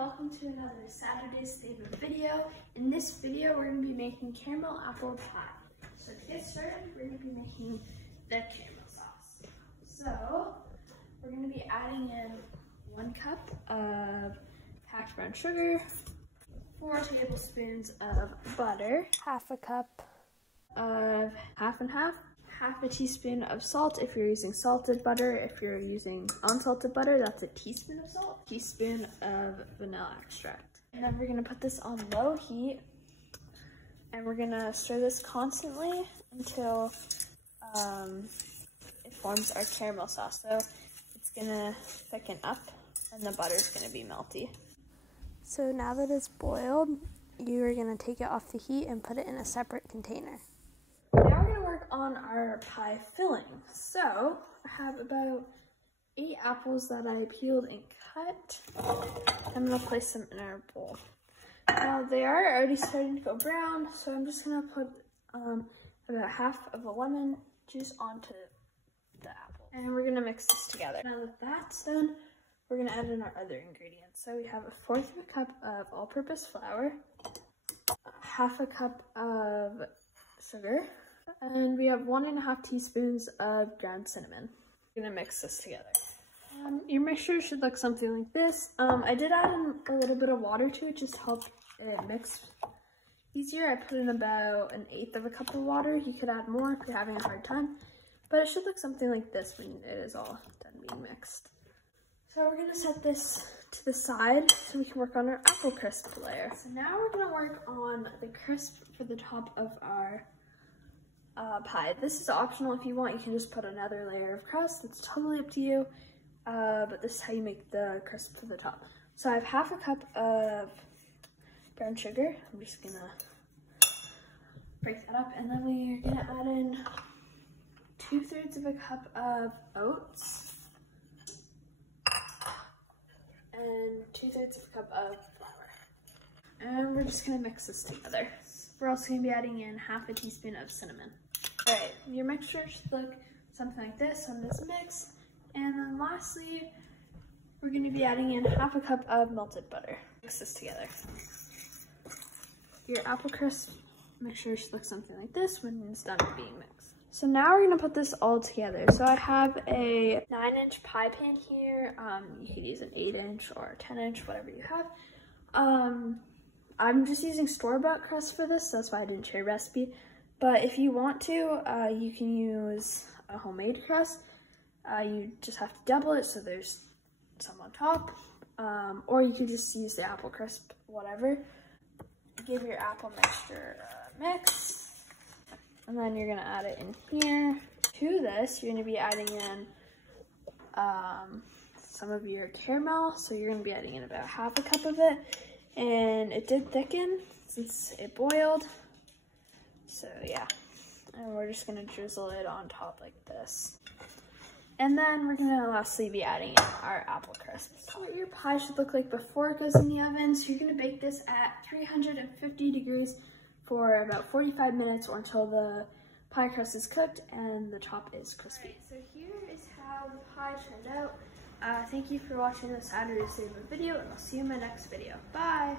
welcome to another Saturday's Favorite video. In this video, we're going to be making caramel apple pie. So to get started, we're going to be making the caramel sauce. So we're going to be adding in 1 cup of packed brown sugar, 4 tablespoons of butter, half a cup of half and half a teaspoon of salt if you're using salted butter. If you're using unsalted butter, that's a teaspoon of salt, teaspoon of vanilla extract. And then we're gonna put this on low heat and we're gonna stir this constantly until it forms our caramel sauce. So it's gonna thicken up and the butter's gonna be melty. So now that it's boiled, you are gonna take it off the heat and put it in a separate container. Now we're gonna work on our pie filling. So I have about 8 apples that I peeled and cut. I'm gonna place them in our bowl. Now they are already starting to go brown, so I'm just gonna put about half of a lemon juice onto the apple. And we're gonna mix this together. Now that that's done, we're gonna add in our other ingredients. So we have 1/4 cup of all-purpose flour, 1/2 cup of sugar, and we have 1½ teaspoons of ground cinnamon. I'm gonna mix this together. Your mixture should look something like this. I did add in a little bit of water to it just to help it mix easier. I put in about 1/8 cup of water. You could add more if you're having a hard time, but it should look something like this when it is all done being mixed. So we're gonna set this to the side so we can work on our apple crisp layer. So now we're gonna work on the crisp for the top of our pie. This is optional. If you want, you can just put another layer of crust. It's totally up to you, but this is how you make the crisp for the top. So I have 1/2 cup of brown sugar. I'm just gonna break that up, and then we're gonna add in 2/3 cup of oats and 2/3 cup of flour. And we're just gonna mix this together. We're also gonna be adding in 1/2 teaspoon of cinnamon. All right, your mixture should look something like this on this mix. And then lastly, we're gonna be adding in 1/2 cup of melted butter. Mix this together. Your apple crisp mixture should look something like this when it's done being mixed. So now we're gonna put this all together. So I have a 9-inch pie pan here. You could use an 8-inch or 10-inch, whatever you have. I'm just using store-bought crust for this, so that's why I didn't share a recipe. But if you want to, you can use a homemade crust. You just have to double it so there's some on top. Or you could just use the apple crisp, whatever. Give your apple mixture a mix. And then you're gonna add it in here. To this, you're gonna be adding in some of your caramel. So you're gonna be adding in about 1/2 cup of it. And it did thicken since it boiled. So yeah, and we're just gonna drizzle it on top like this. And then we're gonna lastly be adding in our apple crisp. So what your pie should look like before it goes in the oven. So you're gonna bake this at 350 degrees for about 45 minutes or until the pie crust is cooked and the top is crispy. Right, so here is how the pie turned out. Thank you for watching this Saturday's Favorite video, and I'll see you in my next video. Bye!